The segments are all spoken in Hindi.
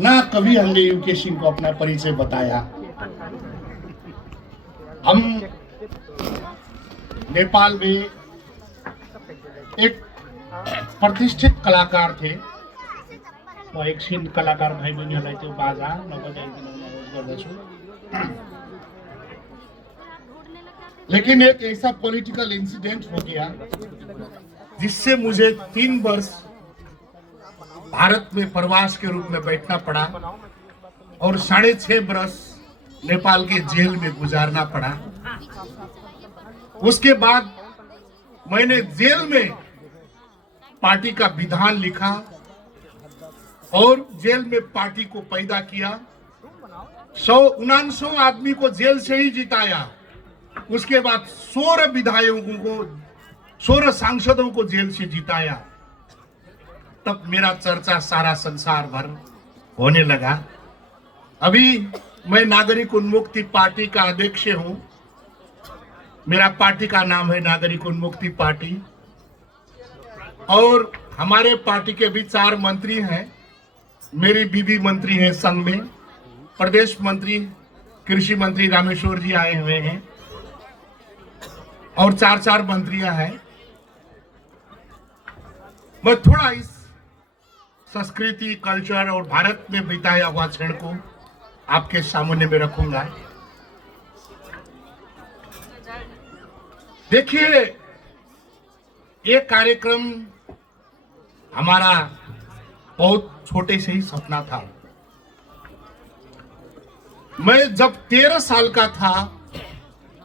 ना कभी हमने यूके सिंह को अपना परिचय बताया। हम नेपाल में एक प्रतिष्ठित कलाकार थे। म एकछिन कलाकार भाइ बहिनीहरूलाई त्यो बाजा नबजाइदिन अनुरोध गर्दछु। लेकिन एक ऐसा पॉलिटिकल इंसिडेंट हो गया जिससे मुझे 3 वर्ष भारत में प्रवास के रूप में बैठना पड़ा और 6.5 वर्ष नेपाल के जेल में गुजारना पड़ा। उसके बाद मैंने जेल में पार्टी का विधान लिखा और जेल में पार्टी को पैदा किया। 199 आदमी को जेल से ही जिताया। उसके बाद 16 विधायकों को 16 सांसदों को जेल से जिताया। तब मेरा चर्चा सारा संसार भर होने लगा। अभी मैं नागरिक उन्मुक्ति पार्टी का अध्यक्ष हूं। मेरा पार्टी का नाम है नागरिक उन्मुक्ति पार्टी और हमारे पार्टी के भी 4 मंत्री हैं। मेरी बीबी मंत्री हैं संघ में, प्रदेश मंत्री कृषि मंत्री रामेश्वर जी आए हुए हैं और 4 मंत्रियां हैं। मैं थोड़ा इस संस्कृति, कल्चर और भारत में बिताया हुआ क्षण को आपके सामने में रखूंगा। देखिए, ये कार्यक्रम हमारा बहुत छोटे से ही सपना था। मैं जब 13 साल का था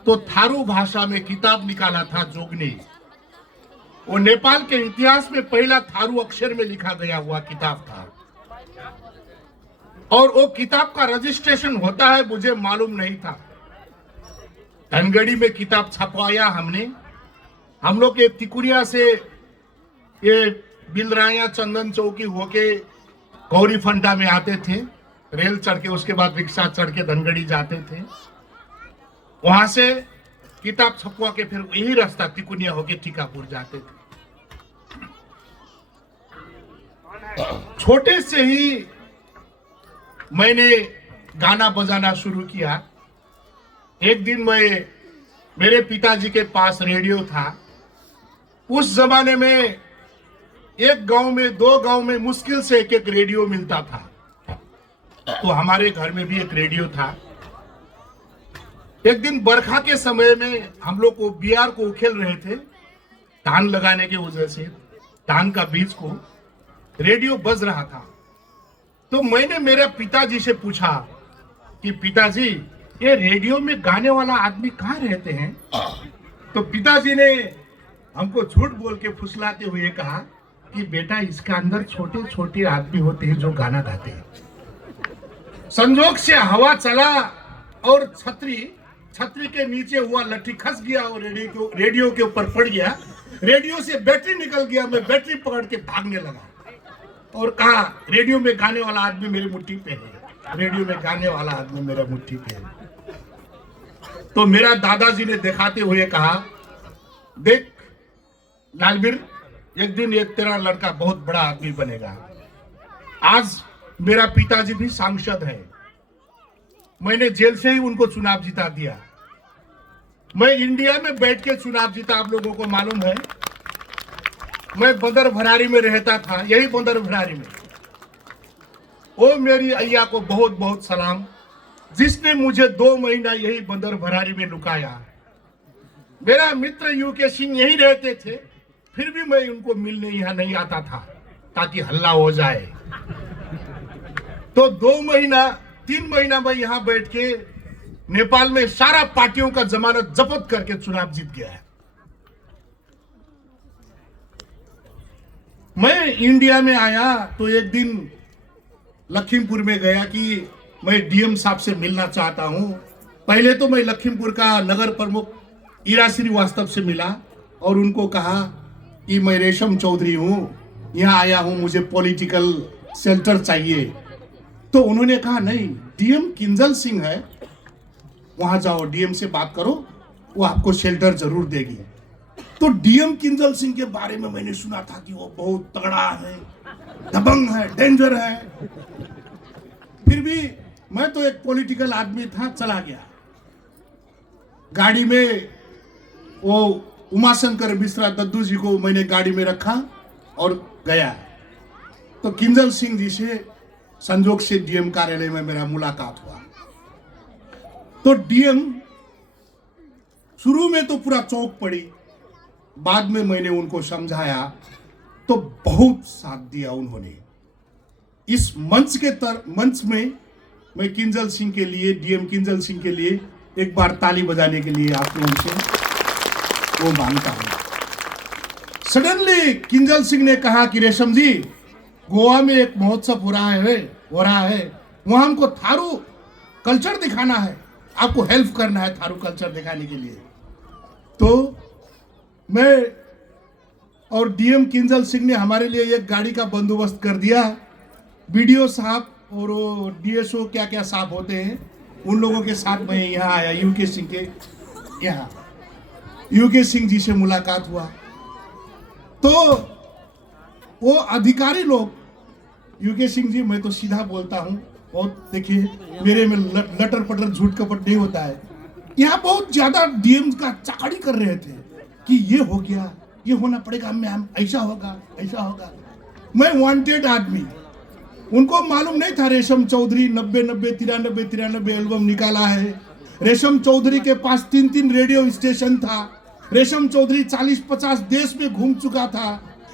तो थारू भाषा में किताब निकाला था जोगनी। वो नेपाल के इतिहास में पहला थारू अक्षर में लिखा गया हुआ किताब था और वो किताब का रजिस्ट्रेशन होता है मुझे मालूम नहीं था। धनगढ़ी में किताब छपवाया हमने। हम लोग ये तिकुरिया से ये बिलराया चंदन चौकी होके गौरी फंटा में आते थे, रेल चढ़ के, उसके बाद रिक्शा चढ़ के धनगढ़ी जाते थे। वहां से किताब छपवा के फिर यही रास्ता तिकुनिया होके टीकापुर जाते थे। छोटे से ही मैंने गाना बजाना शुरू किया। एक दिन मेरे पिताजी के पास रेडियो था। उस जमाने में एक गांव में 2 गांव में मुश्किल से एक रेडियो मिलता था, तो हमारे घर में भी एक रेडियो था। एक दिन बरखा के समय में हम लोग को बियार को उखेल रहे थे धान लगाने की वजह से, धान का बीज को रेडियो बज रहा था। तो मैंने मेरे पिताजी से पूछा कि पिताजी, ये रेडियो में गाने वाला आदमी कहाँ रहते हैं? तो पिताजी ने हमको झूठ बोल के फुसलाते हुए कहा कि बेटा, इसके अंदर छोटे छोटे आदमी होते हैं जो गाना गाते हैं। संजोग से हवा चला और छतरी के नीचे हुआ लट्ठी खस गया और रेडियो के ऊपर पड़ गया। रेडियो से बैटरी निकल गया। मैं बैटरी पकड़ के भागने लगा और कहा, रेडियो में गाने वाला आदमी मेरी मुट्ठी पे है, रेडियो में गाने वाला आदमी मेरा मुट्ठी पे है। तो मेरा दादाजी ने दिखाते हुए कहा, देख लालवीर, एक दिन ये तेरा लड़का बहुत बड़ा आदमी बनेगा। आज मेरा पिताजी भी सांसद है। मैंने जेल से ही उनको चुनाव जिता दिया। मैं इंडिया में बैठ के चुनाव जीता, आप लोगों को मालूम है। मैं बंदर भरारी में रहता था, यही बंदर भरारी में। ओ मेरी अय्या को बहुत बहुत सलाम, जिसने मुझे 2 महीना यही बंदर भरारी में लुकाया। मेरा मित्र यूके सिंह यही रहते थे, फिर भी मैं उनको मिलने यहाँ नहीं आता था ताकि हल्ला हो जाए। तो 3 महीना मैं यहाँ बैठ के नेपाल में सारा पार्टियों का जमानत जब्त करके चुनाव जीत गया है। मैं इंडिया में आया तो एक दिन लखीमपुर में गया कि मैं डीएम साहब से मिलना चाहता हूं। पहले तो मैं लखीमपुर का नगर प्रमुख ईरा श्रीवास्तव से मिला और उनको कहा कि मैं रेशम चौधरी हूं, यहाँ आया हूं, मुझे पॉलिटिकल शेल्टर चाहिए। तो उन्होंने कहा, नहीं, डीएम किंजल सिंह है, वहां जाओ, डीएम से बात करो, वो आपको शेल्टर जरूर देगी। तो डीएम किंजल सिंह के बारे में मैंने सुना था कि वो बहुत तगड़ा है, दबंग है, डेंजर है। फिर भी मैं तो एक पॉलिटिकल आदमी था, चला गया। गाड़ी में वो उमाशंकर मिश्रा दद्दू जी को मैंने गाड़ी में रखा और गया। तो किंजल सिंह जी से संजोग से डीएम कार्यालय में मेरा मुलाकात हुआ। तो डीएम शुरू में तो पूरा चौंक पड़ी, बाद में मैंने उनको समझाया तो बहुत साथ दिया उन्होंने। इस मंच में मैं किंजल सिंह के लिए, डीएम किंजल सिंह के लिए एक बार ताली बजाने के लिए आप लोगों से वो मांगता हूं। सडनली किंजल सिंह ने कहा कि रेशम जी, गोवा में एक महोत्सव हो रहा है, वहां हमको थारू कल्चर दिखाना है, आपको हेल्प करना है थारू कल्चर दिखाने के लिए। तो मैं और डीएम किंजल सिंह ने हमारे लिए एक गाड़ी का बंदोबस्त कर दिया। बीडीओ साहब और वो डीएसओ क्या क्या साहब होते हैं, उन लोगों के साथ मैं यहाँ आया। यूके सिंह के यहाँ यूके सिंह जी से मुलाकात हुआ। तो वो अधिकारी लोग, यूके सिंह जी, मैं तो सीधा बोलता हूँ, और देखिए मेरे में लटर पटर झूठ कपट नहीं होता है। यहाँ बहुत ज्यादा डीएम का चाकड़ी कर रहे थे कि ये हो गया, ये होना पड़ेगा, मैम ऐसा होगा, ऐसा होगा। मैं वांटेड आदमी, उनको मालूम नहीं था रेशम चौधरी 90-93 एल्बम निकाला है। रेशम चौधरी के पास 3 रेडियो स्टेशन था। रेशम चौधरी 40-50 देश में घूम चुका था।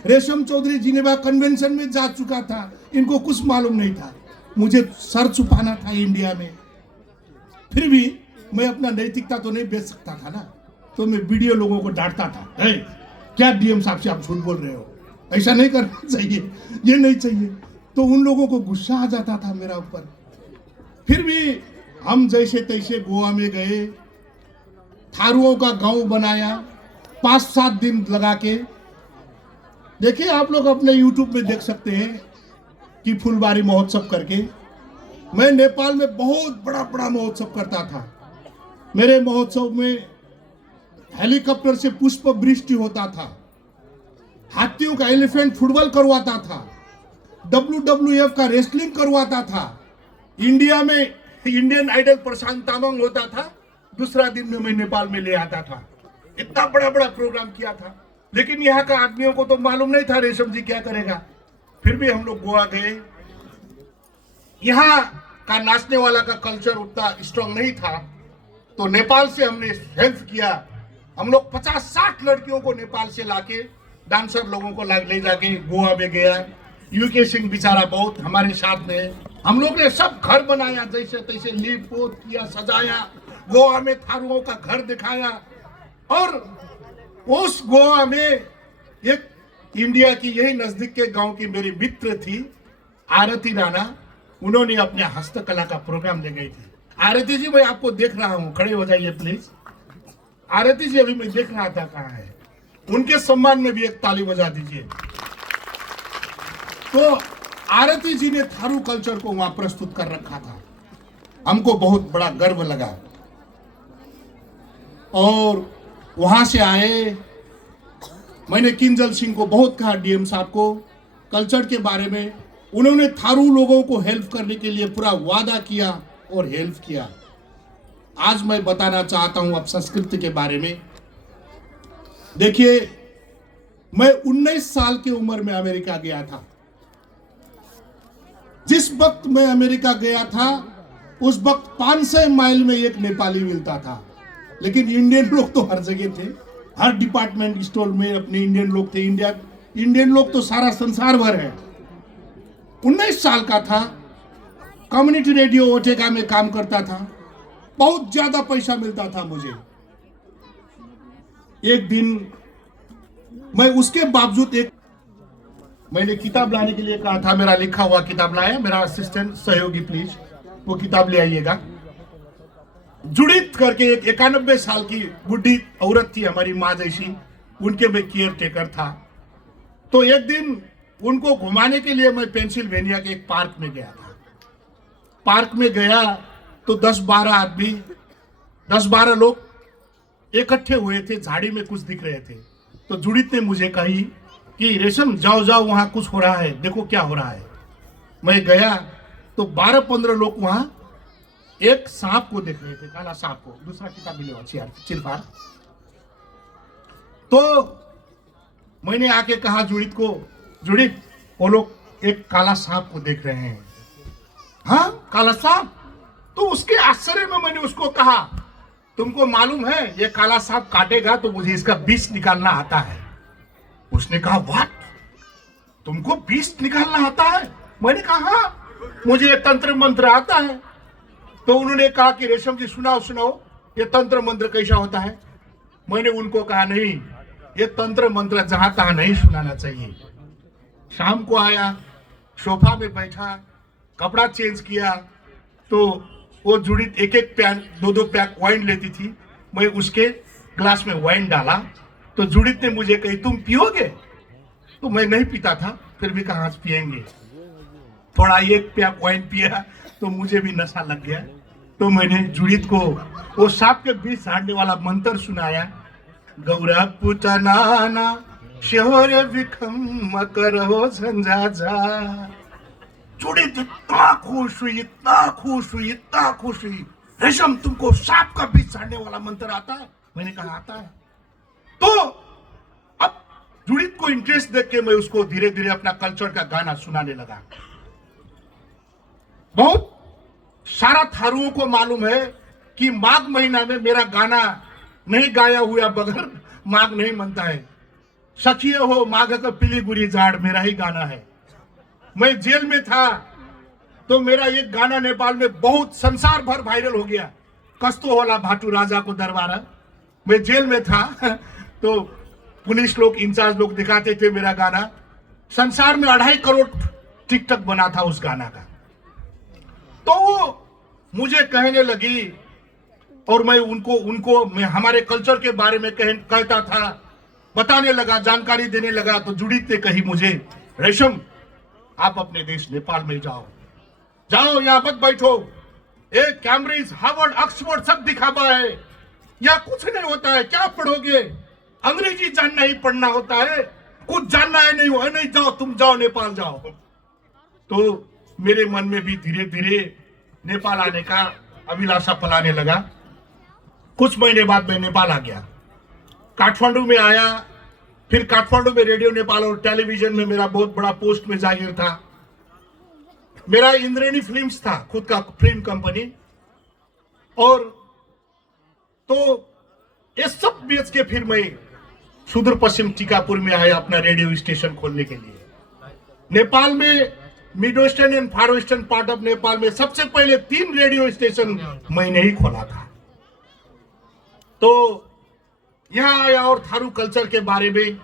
रेशम चौधरी जिनेवा कन्वेंशन में जा चुका था। इनको कुछ मालूम नहीं था। मुझे सर छुपाना था इंडिया में। फिर भी मैं अपना नैतिकता तो नहीं बेच सकता था ना, तो मैं वीडियो लोगों को डांटता था, क्या डीएम साहब से आप झूठ बोल रहे हो, ऐसा नहीं करना चाहिए, ये नहीं चाहिए। तो उन लोगों को गुस्सा आ जाता था मेरा ऊपर। फिर भी हम जैसे तैसे गोवा में गए, थारुओं का गांव बनाया 5-7 दिन लगा के। देखिए आप लोग अपने यूट्यूब में देख सकते हैं कि फुलबारी महोत्सव करके। मैं नेपाल में बहुत बड़ा महोत्सव करता था। मेरे महोत्सव में हेलीकॉप्टर से पुष्प वृष्टि होता था, हाथियों का एलिफेंट फुटबॉल करवाता था, WWF का रेसलिंग करवाता था। इंडिया में इंडियन आइडल प्रशांत तामांग होता था, दूसरा दिन में मैं नेपाल में ले आता था। इतना बड़ा प्रोग्राम किया था। लेकिन यहाँ का आदमियों को तो मालूम नहीं था रेशम जी क्या करेगा। फिर भी हम लोग गोवा गए। यहाँ का नाचने वाला का कल्चर उतना स्ट्रांग नहीं था, तो नेपाल से हमने हेल्प किया। हम लोग 50-60 लड़कियों को नेपाल से लाके, डांसर लोगों को ले जाके गोवा में गया। यूके सिंह बेचारा बहुत हमारे साथ में। हम लोग ने सब घर बनाया, जैसे तैसे लीप पोत किया, सजाया। गोवा में थारुओं का घर दिखाया। और उस गोवा में एक इंडिया की यही नजदीक के गांव की मेरी मित्र थी आरती राणा, उन्होंने अपने हस्तकला का प्रोग्राम ले गई थी। आरती जी, मैं आपको देख रहा हूं, खड़े हो जाइए प्लीज। आरती जी अभी मैं देख रहा था कहाँ है, उनके सम्मान में भी एक ताली बजा दीजिए। तो आरती जी ने थारू कल्चर को वहां प्रस्तुत कर रखा था। हमको बहुत बड़ा गर्व लगा। और वहां से आए, मैंने किंजल सिंह को बहुत कहा, डीएम साहब को, कल्चर के बारे में। उन्होंने थारू लोगों को हेल्प करने के लिए पूरा वादा किया और हेल्प किया। आज मैं बताना चाहता हूं अब संस्कृति के बारे में। देखिए, मैं 19 साल की उम्र में अमेरिका गया था। जिस वक्त मैं अमेरिका गया था, उस वक्त 500 माइल में एक नेपाली मिलता था। लेकिन इंडियन लोग तो हर जगह थे, हर डिपार्टमेंट स्टोर में अपने इंडियन लोग थे। इंडियन लोग तो सारा संसार भर है। 19 साल का था, कम्युनिटी रेडियो ओटेगा में काम करता था। बहुत ज्यादा पैसा मिलता था मुझे। एक दिन मैं उसके बावजूद मैंने किताब लाने के लिए कहा था, मेरा लिखा हुआ किताब लाया। मेरा असिस्टेंट सहयोगी प्लीज वो किताब ले आइएगा। जुड़ित करके एक 91 साल की बुढ़ी औरत थी, हमारी माँ जैसी, उनके मैं केयर टेकर था। तो एक दिन उनको घुमाने के लिए मैं पेंसिल्वेनिया के एक पार्क में गया था। पार्क में गया तो 10-12 आदमी, 10-12 लोग इकट्ठे हुए थे, झाड़ी में कुछ दिख रहे थे। तो जुड़ित ने मुझे कही कि रेशम जाओ वहां कुछ हो रहा है, देखो क्या हो रहा है। मैं गया तो 12-15 लोग वहां एक सांप को देख रहे थे, काला सांप को। दूसरा किताब भी ले यार, चिरफार। तो मैंने आके कहा जुड़ित को, जुड़ित वो लोग एक काला सांप को देख रहे हैं। हाँ, काला सांप। तो उसके आश्चर्य में मैंने उसको कहा, तुमको मालूम है ये काला सांप काटेगा तो मुझे इसका विष निकालना आता है। उसने कहा व्हाट, तुमको विष निकालना आता है? मैंने कहा हाँ, मुझे ये तंत्र मंत्र आता है। तो उन्होंने कहा कि रेशम जी सुनाओ सुनाओ, ये तंत्र मंत्र कैसा होता है? मैंने उनको कहा नहीं, ये तंत्र मंत्र जहां तहां नहीं सुनाना चाहिए। शाम को आया, सोफा में बैठा, कपड़ा चेंज किया, तो वो जुड़ित एक एक पैक, 2-2 पैक वाइन लेती थी। मैं उसके ग्लास में वाइन डाला तो जुड़ित ने मुझे कही तुम पियोगे? तो मैं नहीं पीता था, फिर भी कहा आज पियेंगे। थोड़ा एक पैक वाइन पिया तो मुझे भी नशा लग गया। तो मैंने जुड़ित को वो सांप के बीच झाड़ने वाला मंत्र सुनाया, गौरा पुतनाना शौर्य विखम मकर हो झंझाझा। जुड़ित इतना खुश हुई, इतना खुश हुई, इतना खुश हुई। रेशम तुमको सांप का बीच झाड़ने वाला मंत्र आता है? मैंने कहा आता है। तो अब जुड़ित को इंटरेस्ट देख के मैं उसको धीरे धीरे अपना कल्चर का गाना सुनाने लगा। बहुत सारा थारुओं को मालूम है कि माघ महीना में मेरा गाना नहीं गाया हुआ बगैर माघ नहीं मनता है। सखिए हो माघ का पीली गुरी झाड़ मेरा ही गाना है। मैं जेल में था तो मेरा एक गाना नेपाल में बहुत संसार भर वायरल हो गया, कस्तो होला भाटू राजा को दरबारा। मैं जेल में था तो पुलिस लोग, इंचार्ज लोग दिखाते थे मेरा गाना। संसार में 2.5 करोड़ टिकटॉक बना था उस गाना का। तो वो मुझे कहने लगी और मैं उनको मैं हमारे कल्चर के बारे में कहता था, बताने लगा, जानकारी देने लगा। तो जुड़ित ने कही मुझे, रेशम आप अपने देश नेपाल में जाओ, यहाँ मत बैठो, एक कैम्ब्रिज, हार्वर्ड, ऑक्सफोर्ड सब दिखावा है, या कुछ नहीं होता है, क्या पढ़ोगे? अंग्रेजी जानना ही पढ़ना होता है, कुछ जानना है नहीं जाओ, तुम जाओ नेपाल जाओ। तो मेरे मन में भी धीरे धीरे नेपाल आने का अभिलाषा पलाने लगा। कुछ महीने बाद मैं नेपाल आ गया, काठमांडू में आया। फिर काठमांडू में रेडियो नेपाल और टेलीविजन में मेरा बहुत बड़ा पोस्ट में जागीर था। मेरा इंद्रेणी फिल्म्स था, खुद का फिल्म कंपनी। और तो ये सब बेच के फिर मैं सुदूर पश्चिम टीकापुर में आया अपना रेडियो स्टेशन खोलने के लिए। नेपाल में mid western and far western part of Nepal में सबसे पहले 3 रेडियो स्टेशन मैंने ही खोला था। तो यहाँ आया और थारू कल्चर के बारे में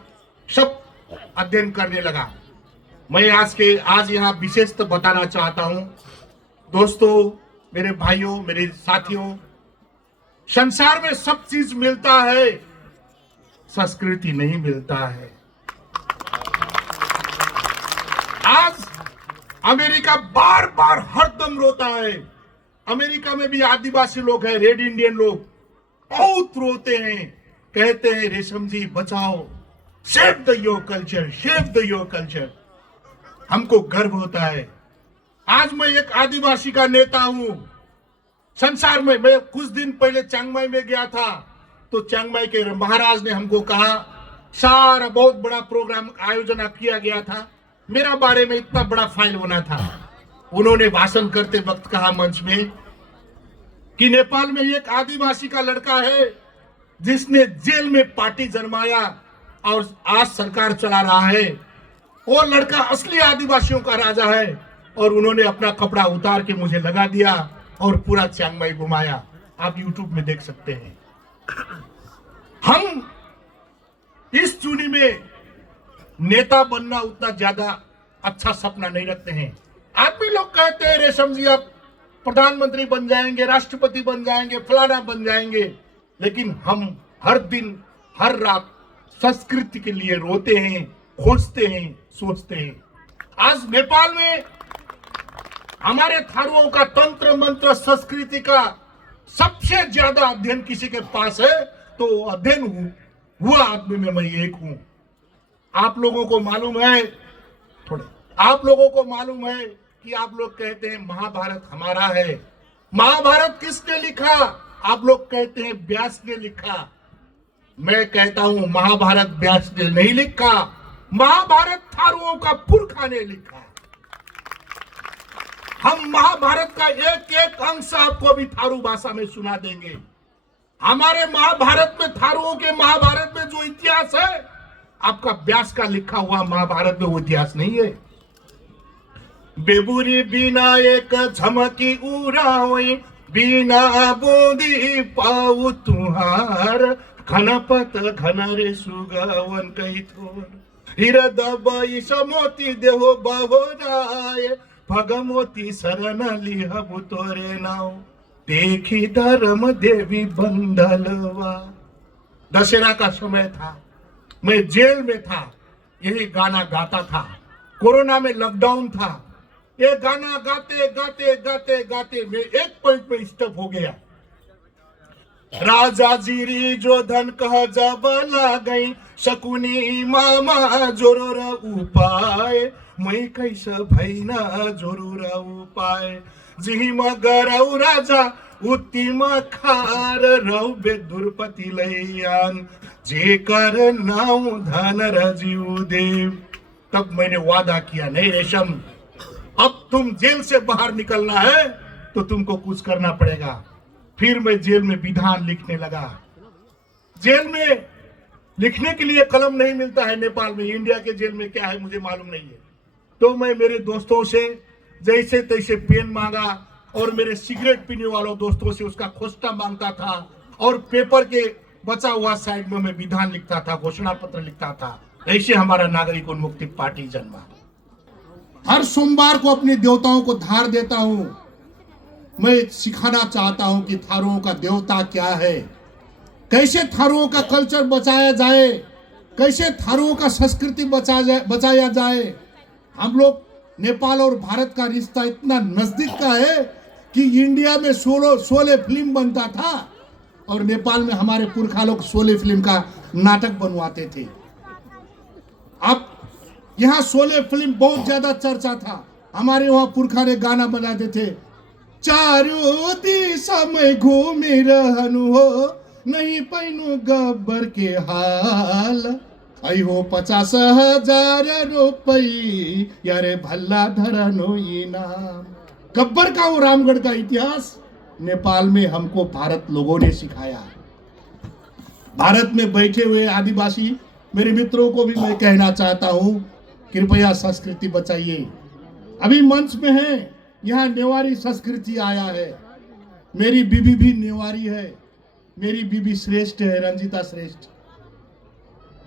सब अध्ययन करने लगा। मैं आज यहाँ विशेषतः बताना चाहता हूँ दोस्तों, मेरे भाइयों, मेरे साथियों, संसार में सब चीज मिलता है, संस्कृति नहीं मिलता है। आज अमेरिका बार बार हरदम रोता है। अमेरिका में भी आदिवासी लोग हैं, रेड इंडियन लोग बहुत रोते हैं, कहते हैं रेशम जी बचाओ, save the your culture, save the your culture. हमको गर्व होता है। आज मैं एक आदिवासी का नेता हूं संसार में। मैं कुछ दिन पहले चियांग माई में गया था, तो चियांग माई के महाराज ने हमको कहा, सारा बहुत बड़ा प्रोग्राम आयोजन किया गया था, मेरा बारे में इतना बड़ा फाइल होना था। उन्होंने भाषण करते वक्त कहा मंच में कि नेपाल में एक आदिवासी का लड़का है जिसने जेल में पार्टी जन्माया और आज सरकार चला रहा है। वो लड़का असली आदिवासियों का राजा है। और उन्होंने अपना कपड़ा उतार के मुझे लगा दिया और पूरा चियांग माई घुमाया। आप यूट्यूब में देख सकते हैं। हम इस चुनी में नेता बनना उतना ज्यादा अच्छा सपना नहीं रखते हैं। आदमी लोग कहते हैं रेशम जी आप प्रधानमंत्री बन जाएंगे, राष्ट्रपति बन जाएंगे, फलाना बन जाएंगे, लेकिन हम हर दिन हर रात संस्कृति के लिए रोते हैं, खोजते हैं, सोचते हैं। आज नेपाल में हमारे थारुओं का तंत्र मंत्र संस्कृति का सबसे ज्यादा अध्ययन किसी के पास है तो अध्ययन हुआ आदमी में मैं एक हूं। आप लोगों को मालूम है कि कि आप लोग कहते हैं महाभारत हमारा है। महाभारत किसने लिखा? आप लोग कहते हैं व्यास ने लिखा। मैं कहता हूं महाभारत व्यास ने नहीं लिखा, महाभारत थारुओं का पुरखा ने लिखा। हम महाभारत का एक एक अंश आपको भी थारू भाषा में सुना देंगे। हमारे महाभारत में, थारुओं के महाभारत में जो इतिहास है, आपका व्यास का लिखा हुआ महाभारत में वो इतिहास नहीं है। बेबुरी बिना एक झमकी उड़ावई, बिना बूंदी पाऊ तुहार, घनपत घन रे सुगवन कही थोर, हिरदबई समोती देहो बहुराय, भगमोती शरण लिहबु तोरे नाव, देखी धर्म देवी बंदलवा। दशहरा का समय था, मैं जेल में था, यही गाना गाता था। कोरोना में लॉकडाउन था, ये गाना गाते गाते गाते गाते मैं एक पॉइंट पे स्टॉप हो गया। राजा जीरी जो धन कह जब गई, शकुनी मामा जोरोर उपाय, मैं कैसा भैना जोरोर उपाय, जिही मगरौ राजा उत्तिम खार, रौ बेदुरपति लैयान, जे कर नाउ धन राजीव देव। तब मैंने वादा किया, नहीं रेशम, अब तुम जेल से बाहर निकलना है तो तुमको कुछ करना पड़ेगा। फिर मैं जेल में विधान लिखने लगा। जेल में लिखने के लिए कलम नहीं मिलता है नेपाल में, इंडिया के जेल में क्या है मुझे मालूम नहीं है। तो मैं मेरे दोस्तों से जैसे तैसे पेन मांगा और मेरे सिगरेट पीने वालों दोस्तों से उसका खोस्टा मांगता था, और पेपर के बचा हुआ साइड में मैं विधान लिखता था, घोषणा पत्र लिखता था। ऐसे हमारा नागरिक उन्मुक्ति पार्टी जन्मा। हर सोमवार को अपने देवताओं को धार देता हूं। मैं सिखाना चाहता हूं कि थारुओं का देवता क्या है, कैसे थारुओं का कल्चर बचाया जाए, कैसे थारुओं का संस्कृति बचाया जाए। हम लोग, नेपाल और भारत का रिश्ता इतना नजदीक का है कि इंडिया में 16 फिल्म बनता था और नेपाल में हमारे पुरखा लोग 16 फिल्म का नाटक बनवाते थे। अब यहाँ 16 फिल्म बहुत ज्यादा चर्चा था। हमारे वहां पुरखा ने गाना बनाते थे, चारों दिशा में घूमे रहनु हो, नहीं पैनु गब्बर के हाल, आई हो 50,000 रुपये यारे भल्ला धरनो इनाम। गब्बर का वो रामगढ़ का इतिहास नेपाल में हमको भारत लोगों ने सिखाया। भारत में बैठे हुए आदिवासी मेरे मित्रों को भी मैं कहना चाहता हूं, कृपया संस्कृति बचाइए। अभी मंच में है, यहाँ नेवारी संस्कृति आया है। मेरी बीबी भी नेवारी है, मेरी बीबी श्रेष्ठ है, रंजिता श्रेष्ठ।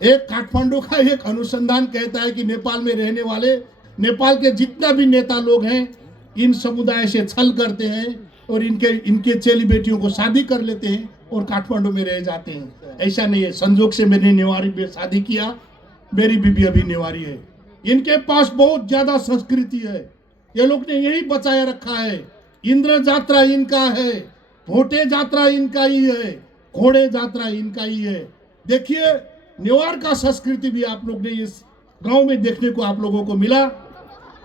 एक काठमांडू का एक अनुसंधान कहता है कि नेपाल में रहने वाले, नेपाल के जितना भी नेता लोग हैं, इन समुदाय से छल करते हैं और इनके चेली बेटियों को शादी कर लेते हैं और काठमांडू में रह जाते हैं। ऐसा नहीं है, संजोग से मैंने नेवारी में शादी किया, मेरी बीबी अभी नेवारी है। इनके पास बहुत ज्यादा संस्कृति है, ये लोग ने यही बचाया रखा है। इंद्र यात्रा इनका है, भोटे यात्रा इनका ही है, घोड़े यात्रा इनका ही है। देखिए, नेवार का संस्कृति भी आप लोग ने इस गांव में देखने को आप लोगों को मिला।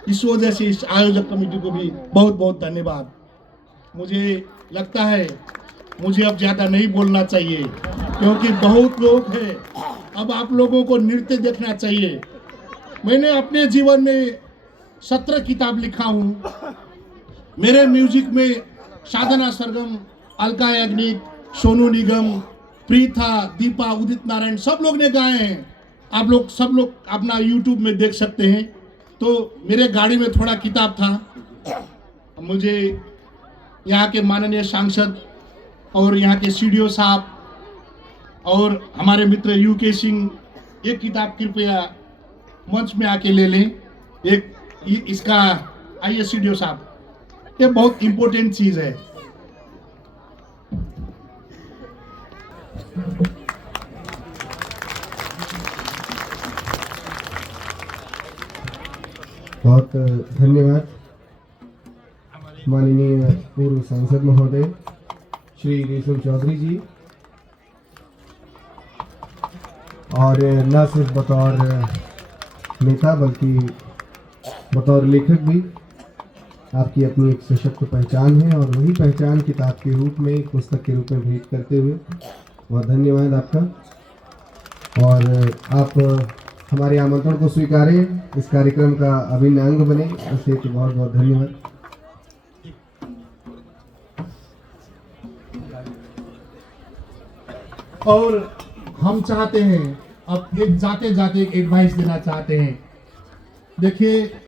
इस वजह से इस आयोजक कमेटी को भी बहुत बहुत धन्यवाद। मुझे लगता है मुझे अब ज्यादा नहीं बोलना चाहिए क्योंकि बहुत लोग हैं। अब आप लोगों को नृत्य देखना चाहिए। मैंने अपने जीवन में 17 किताब लिखा हूँ। मेरे म्यूजिक में साधना सरगम, अलका याग्निक, सोनू निगम, प्रीथा, दीपा, उदित नारायण सब लोग ने गाए हैं। आप लोग सब लोग अपना YouTube में देख सकते हैं। तो मेरे गाड़ी में थोड़ा किताब था। मुझे यहाँ के माननीय सांसद और यहाँ के सीडीओ साहब और हमारे मित्र यूके सिंह, एक किताब कृपया मंच में आके ले लें। एक इसका, आइए सीडीओ साहब, ये बहुत इंपॉर्टेंट चीज है। बहुत धन्यवाद माननीय पूर्व सांसद महोदय श्री रेशम चौधरी जी, और न सिर्फ बतौर नेता बल्कि बतौर लेखक भी आपकी अपनी एक सशक्त पहचान है और वही पहचान किताब के रूप में, एक पुस्तक के रूप में भेंट करते हुए बहुत धन्यवाद आपका। और आप हमारे आमंत्रण को स्वीकारें, इस कार्यक्रम का अभिन्न अंग बने, इसलिए तो बहुत बहुत धन्यवाद। और हम चाहते हैं, अब एक जाते जाते एक एडवाइस देना चाहते हैं। देखिए,